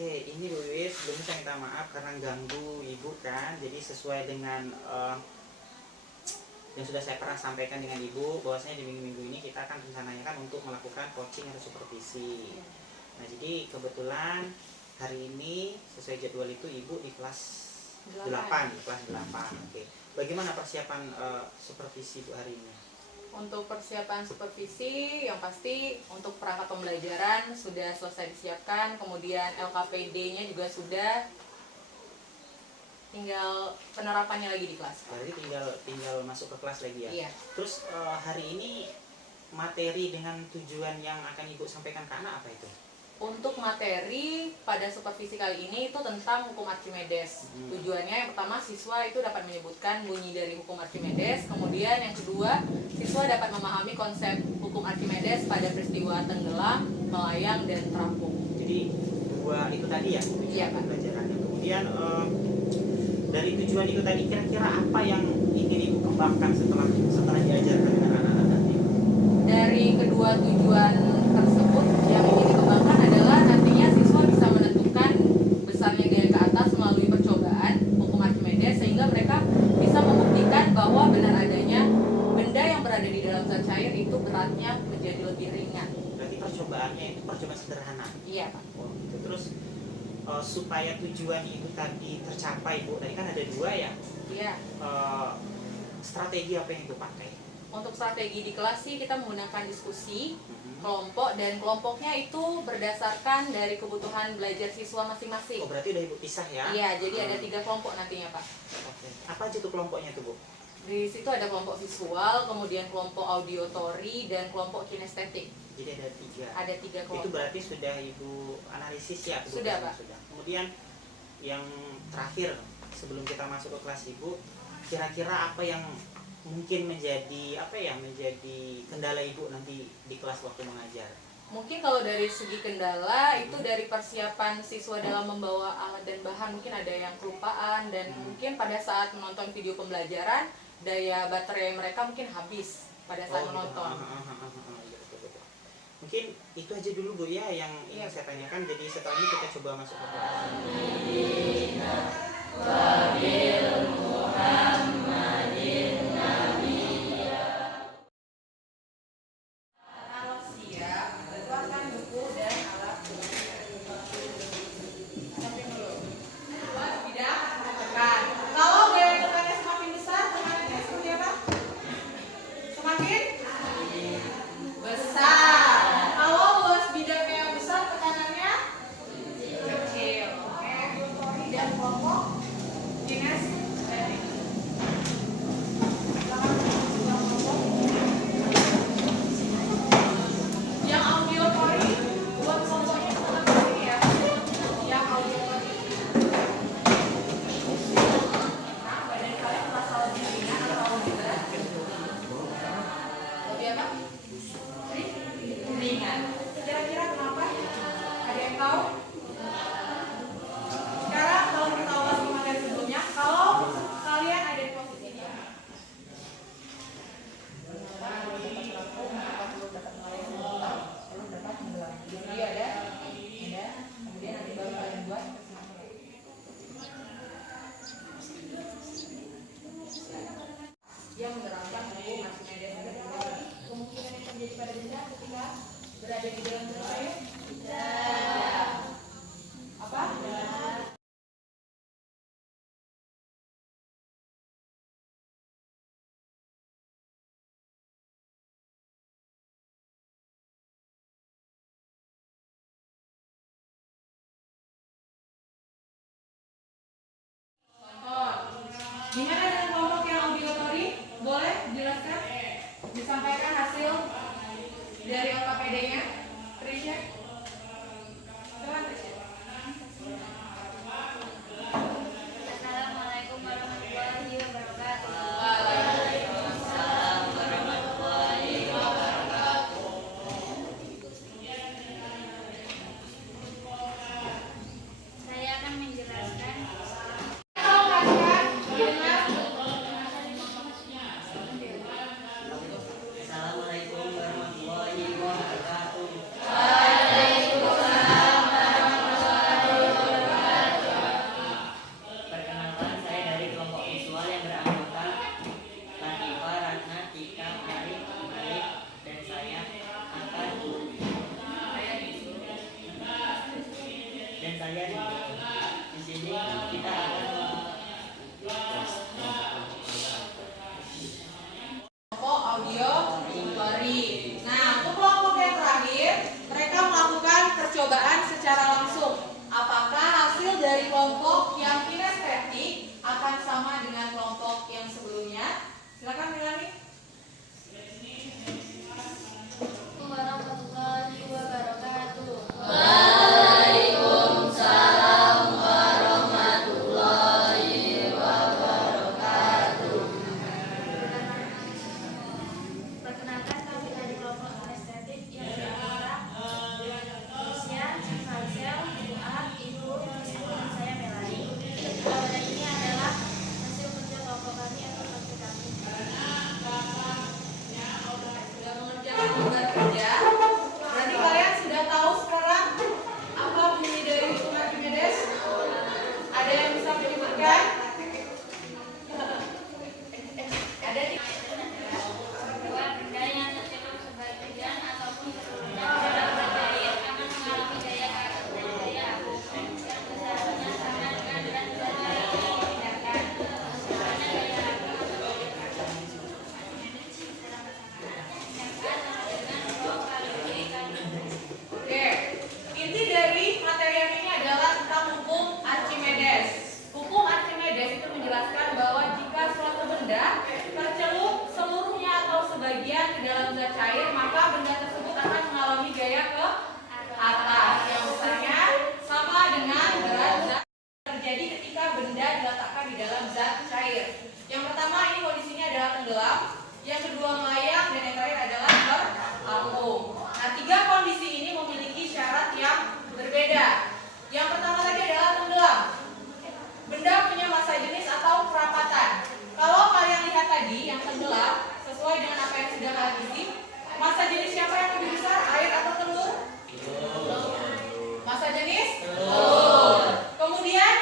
Oke, ini Bu Wiwit, sebelumnya saya minta maaf karena ganggu Ibu kan. Jadi sesuai dengan yang sudah saya pernah sampaikan dengan Ibu, bahwasanya di minggu-minggu ini kita akan rencananya kan untuk melakukan coaching atau supervisi. Nah, jadi kebetulan hari ini sesuai jadwal itu Ibu di kelas 8, kelas 8. Oke. Bagaimana persiapan supervisi Bu hari ini? Untuk persiapan supervisi, yang pasti untuk perangkat pembelajaran sudah selesai disiapkan, kemudian LKPD-nya juga sudah, tinggal penerapannya lagi di kelas. Jadi tinggal masuk ke kelas lagi ya? Iya. Terus hari ini materi dengan tujuan yang akan Ibu sampaikan ke anak apa itu? Untuk materi pada supervisi kali ini itu tentang hukum Archimedes. Tujuannya yang pertama, siswa itu dapat menyebutkan bunyi dari hukum Archimedes. Kemudian yang kedua, siswa dapat memahami konsep hukum Archimedes pada peristiwa tenggelam, melayang, dan terapung. Jadi dua itu tadi ya? Iya, Pak. Pelajarannya. Kemudian dari tujuan itu tadi kira-kira apa yang ingin Ibu kembangkan setelah diajarkan dengan anak-anak nanti? Dari kedua tujuan tersebut, yang ingin dikembangkan adalah nantinya siswa bisa menentukan besarnya gaya ke atas melalui percobaan hukum Archimedes, sehingga mereka bisa membuktikan bahwa benar adanya benda yang berada di dalam zat cair itu beratnya menjadi lebih ringan. Berarti percobaannya itu percobaan sederhana? Iya, Pak. Oh, gitu. Terus supaya tujuan itu tadi tercapai Bu, tadi kan ada dua ya? Iya. Strategi apa yang Ibu pakai? Untuk strategi di kelas sih kita menggunakan diskusi kelompok, dan kelompoknya itu berdasarkan dari kebutuhan belajar siswa masing-masing. Oh, berarti udah Ibu pisah ya? Iya, jadi ada 3 kelompok nantinya, Pak. Oke. Apa aja tuh kelompoknya tuh Bu? Di situ ada kelompok visual, kemudian kelompok audiotori, dan kelompok kinestetik. Jadi ada 3. Ada 3 kelompok. Itu berarti sudah Ibu analisis ya? Sudah, Pak. Sudah. Kemudian yang terakhir sebelum kita masuk ke kelas Ibu, kira-kira apa yang mungkin menjadi kendala Ibu nanti di kelas waktu mengajar? Mungkin kalau dari segi kendala itu dari persiapan siswa dalam membawa alat dan bahan, mungkin ada yang kelupaan, dan mungkin pada saat menonton video pembelajaran daya baterai mereka mungkin habis pada saat menonton. Mungkin itu aja dulu Bu ya yang ingin saya tanyakan. Jadi setelah ini kita coba masuk ke kelas. Yang menerapkan hukum Archimedes. Kemungkinan yang terjadi pada benda ketika berada di dalam zat cair? Apa? Gimana dengan kelompok yang audiotori? Boleh dijelaskan? Disampaikan hasil dari LKPD-nya? Trisha? saya di sini kita kelompok audio tutori. Nah, untuk kelompok yang terakhir, mereka melakukan percobaan secara langsung. Apakah hasil dari kelompok yang kinestetik akan sama dengan kelompok yang sebelumnya? Silakan Melani. Warahmatullahi wabarakatuh. Waalaikumsalam warahmatullahi wabarakatuh. Perkenalkan, kami dari kelompok kinestetik yang terdiri Lucia, Faisal, Fuad, Ibu, Ibu, dan saya Melani. Pada ini adalah hasil kerja kelompok kami atau kerja kami. Sudah mengerjakan lembar kerja. Berarti kalian sudah tahu sekarang apa bunyi dari hukum Archimedes? Ada yang bisa menyebutkan? Ada di Bahwa benda yang tercelup sebagian ataupun seluruhnya dalam bercair akan mengalami gaya ke atas dan gaya abu yang besarnya sama dengan berat badan yang dipindahkan. Misalnya gaya abu atau gaya ke atas dalam persamaan yang A sama dengan rho kali B kali B. Oke, inti dari materi yang ini adalah tentang hukum Archimedes. Hukum Archimedes itu menjelaskan bahwa jika suatu benda tercelup seluruhnya atau sebagian ke dalam zat cair, maka benda tersebut akan mengalami gaya ke atas yang besarnya sama dengan berat zat terjadi ketika benda diletakkan di dalam zat cair. Yang pertama ini kondisinya adalah tenggelam, yang kedua melayang, dan yang terakhir adalah berapung. Nah, tiga kondisi ini memiliki syarat yang berbeda. Yang pertama tadi adalah tenggelam. Benda punya massa jenis atau kerapatan. Kalau kalian lihat tadi yang tenggelam, sesuai dengan apa yang sudah kalian isi, massa jenis siapa yang lebih besar, air atau telur? Massa jenis? Telur. Kemudian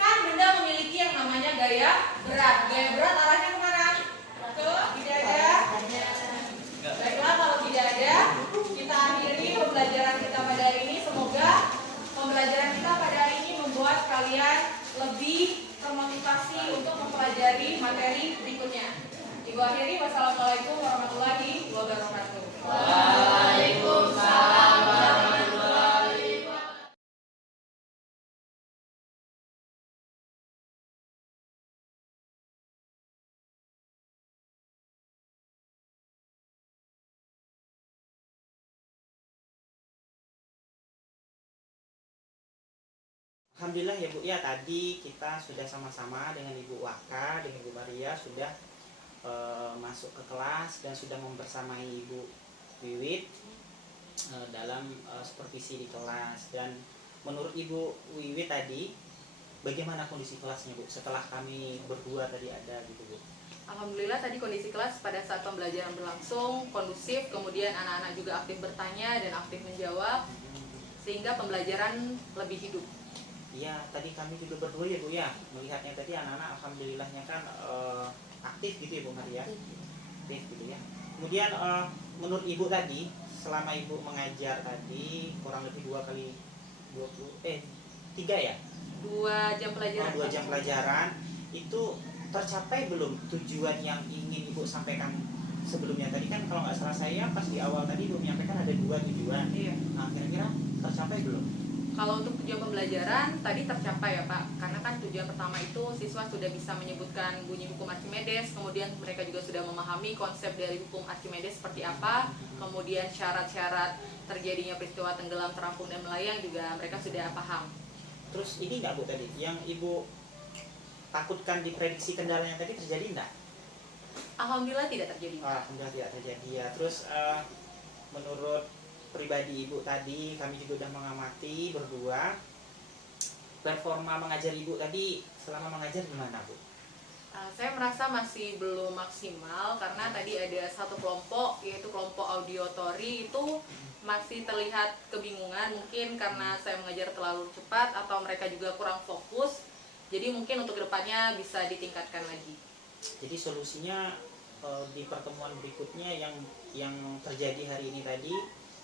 kan benda memiliki yang namanya gaya berat. Gaya berat arahnya kemana? Ke tidak ada. Baiklah, kalau tidak ada, kita akhiri pembelajaran kita pada hari ini. Semoga pembelajaran kita pada hari ini membuat kalian lebih termotivasi untuk mempelajari materi berikutnya. Ibu akhiri, wassalamualaikum warahmatullahi wabarakatuh. Waalaikumsalam warahmatullahi wabarakatuh. Alhamdulillah ya Bu ya, tadi kita sudah sama-sama dengan Ibu Waka, dengan Ibu Maria sudah masuk ke kelas dan sudah membersamai Ibu Wiwit dalam supervisi di kelas. Dan menurut Ibu Wiwit tadi, bagaimana kondisi kelasnya Bu setelah kami berdua tadi ada gitu Bu? Alhamdulillah tadi kondisi kelas pada saat pembelajaran berlangsung kondusif, kemudian anak-anak juga aktif bertanya dan aktif menjawab, sehingga pembelajaran lebih hidup. Iya, tadi kami juga berdua ya Bu ya, melihatnya tadi anak-anak alhamdulillahnya kan aktif gitu ya Bu Maria, aktif gitu ya. Kemudian menurut Ibu tadi, selama Ibu mengajar tadi kurang lebih 2 kali 3 ya? 2 jam pelajaran. 2 jam pelajaran itu tercapai belum tujuan yang ingin Ibu sampaikan sebelumnya? Tadi kan kalau nggak salah saya pas di awal tadi Ibu menyampaikan ada 2 tujuan. Iya. Nah, kira-kira tercapai belum? Kalau untuk tujuan pembelajaran tadi tercapai ya Pak, karena kan tujuan pertama itu siswa sudah bisa menyebutkan bunyi hukum Archimedes, kemudian mereka juga sudah memahami konsep dari hukum Archimedes seperti apa, kemudian syarat-syarat terjadinya peristiwa tenggelam, terapung, dan melayang juga mereka sudah paham. Terus ini nggak Bu tadi, yang Ibu takutkan diprediksi kendalanya tadi terjadi enggak? Alhamdulillah tidak terjadi. Alhamdulillah tidak terjadi ya. Terus menurut pribadi Ibu tadi, kami juga sudah mengamati berdua, performa mengajar Ibu tadi selama mengajar gimana Bu? Saya merasa masih belum maksimal karena tadi ada satu kelompok, yaitu kelompok audiotori itu masih terlihat kebingungan, mungkin karena saya mengajar terlalu cepat atau mereka juga kurang fokus. Jadi mungkin untuk kedepannya bisa ditingkatkan lagi. Jadi solusinya di pertemuan berikutnya yang terjadi hari ini tadi,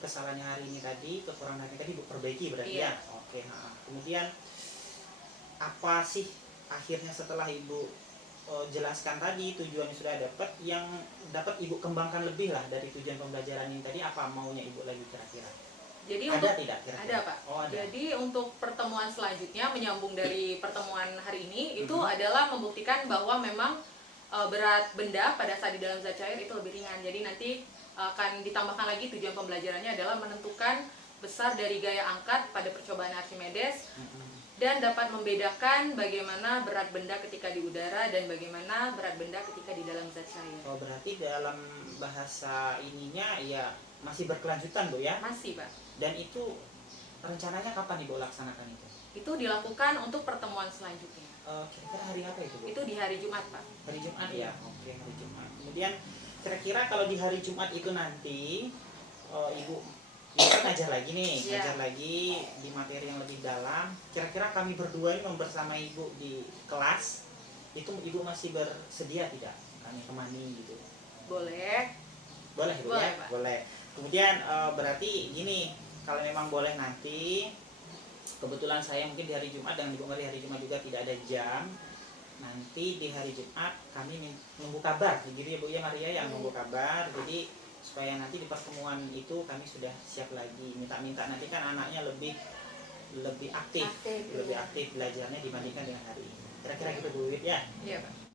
kesalahannya hari ini tadi, kekurangan hari ini tadi Ibu perbaiki berarti Iya. ya. Oke, kemudian apa sih akhirnya setelah Ibu jelaskan tadi tujuannya sudah dapat, yang dapat Ibu kembangkan lebih lah dari tujuan pembelajaran ini tadi, apa maunya Ibu lagi kira-kira? Jadi Ada untuk tidak kira-kira? ada Pak. Oh, ada. Jadi untuk pertemuan selanjutnya menyambung dari pertemuan hari ini itu Mhm. adalah membuktikan bahwa memang berat benda pada saat di dalam zat cair itu lebih ringan. Jadi nanti akan ditambahkan lagi tujuan pembelajarannya adalah menentukan besar dari gaya angkat pada percobaan Archimedes Mhm. dan dapat membedakan bagaimana berat benda ketika di udara dan bagaimana berat benda ketika di dalam zat cair. Oh, berarti dalam bahasa ininya ya masih berkelanjutan Bu ya? Masih Pak. Dan itu rencananya kapan Ibu laksanakan itu? Itu dilakukan untuk pertemuan selanjutnya. Kira-kira hari apa itu Bu? Itu di hari Jumat Pak. Hari Jumat ya? Oke, hari Jumat. Kemudian kira-kira kalau di hari Jumat itu nanti Ibu kan ngajar lagi nih, Iya. ngajar lagi di materi yang lebih dalam. Kira-kira kami berdua ini bersama Ibu di kelas, itu Ibu masih bersedia tidak kami temani gitu? Boleh. Boleh Bu Boleh, ya? Pak. Boleh. Kemudian berarti gini, kalau memang boleh nanti, kebetulan saya mungkin di hari Jumat dan Ibu Mari hari Jumat juga tidak ada jam. Nanti di hari Jumat kami nunggu kabar, gitu ya Bu ya Maria yang nunggu kabar. Jadi supaya nanti di pertemuan itu kami sudah siap lagi. Minta-minta nanti kan anaknya lebih aktif, Aktif, lebih iya. aktif belajarnya dibandingkan dengan hari ini. Kira-kira gitu Bu Wit ya. Iya Pak.